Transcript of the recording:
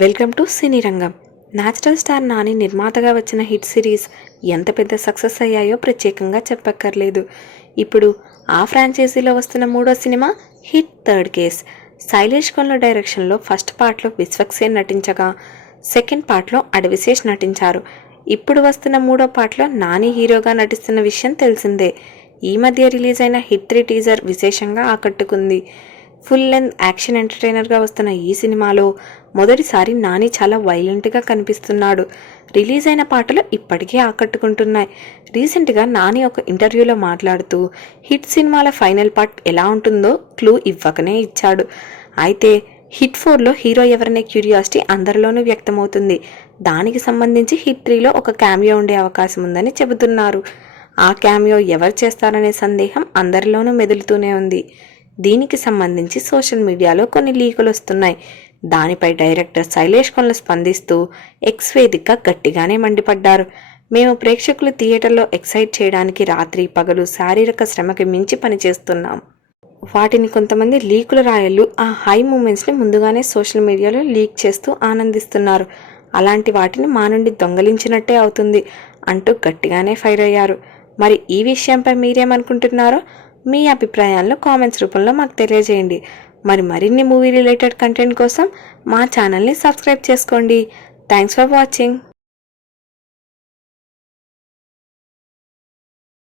Welcome to సినీ రంగం. Natural star Nani నిర్మాతగా వచ్చిన హిట్ సిరీస్ ఎంత పెద్ద సక్సెస్ అయ్యాయో ప్రత్యేకంగా చెప్పక్కర్లేదు. ఇప్పుడు ఆ ఫ్రాంచైజీలో వస్తున్న మూడో cinema hit third case. Shailesh కొన్ల డైరెక్షన్లో ఫస్ట్ పార్ట్లో విశ్వక్సేన్ నటించగా సెకండ్ పార్ట్లో అడవిశేష్ నటించారు. ఇప్పుడు వస్తున్న మూడో పార్ట్లో నాని హీరోగా నటిస్తున్న విషయం తెలిసిందే. ఈ మధ్య రిలీజ్ అయిన హిట్ 3 టీజర్ విశేషంగా ఆకట్టుకుంది. ఫుల్ లెంత్ యాక్షన్ ఎంటర్టైనర్గా వస్తున్న ఈ సినిమాలో మొదటిసారి నాని చాలా వైలెంట్గా కనిపిస్తున్నాడు. రిలీజ్ అయిన పాటలు ఇప్పటికే ఆకట్టుకుంటున్నాయి. రీసెంట్గా నాని ఒక ఇంటర్వ్యూలో మాట్లాడుతూ హిట్ సినిమాల ఫైనల్ పార్ట్ ఎలా ఉంటుందో క్లూ ఇవ్వకనే ఇచ్చాడు. అయితే హిట్ 4లో హీరో ఎవరనే క్యూరియాసిటీ అందరిలోనూ వ్యక్తమవుతుంది. దానికి సంబంధించి హిట్ 3లో ఒక క్యామియో ఉండే అవకాశం ఉందని చెబుతున్నారు. ఆ క్యామియో ఎవరు చేస్తారనే సందేహం అందరిలోనూ మెదులుతూనే ఉంది. దీనికి సంబంధించి సోషల్ మీడియాలో కొన్ని లీకులు వస్తున్నాయి. దానిపై డైరెక్టర్ శైలేష్ కొన్ల స్పందిస్తూ ఎక్స్ వేదికగా గట్టిగానే మండిపడ్డారు. మేము ప్రేక్షకులు థియేటర్లో ఎక్సైట్ చేయడానికి రాత్రి పగలు శారీరక శ్రమకి మించి పనిచేస్తున్నాం. వాటిని కొంతమంది లీకుల రాయలు ఆ హై మూమెంట్స్ని ముందుగానే సోషల్ మీడియాలో లీక్ చేస్తూ ఆనందిస్తున్నారు. అలాంటి వాటిని మా నుండి దొంగలించినట్టే అవుతుంది అంటూ గట్టిగానే ఫైర్ అయ్యారు. మరి ఈ విషయంపై మీరేమనుకుంటున్నారో మీ అభిప్రాయాలను కామెంట్స్ రూపంలో మాకు తెలియజేయండి. మరిన్ని మూవీ రిలేటెడ్ కంటెంట్ కోసం మా ఛానల్ని సబ్స్క్రైబ్ చేసుకోండి. Thanks for watching.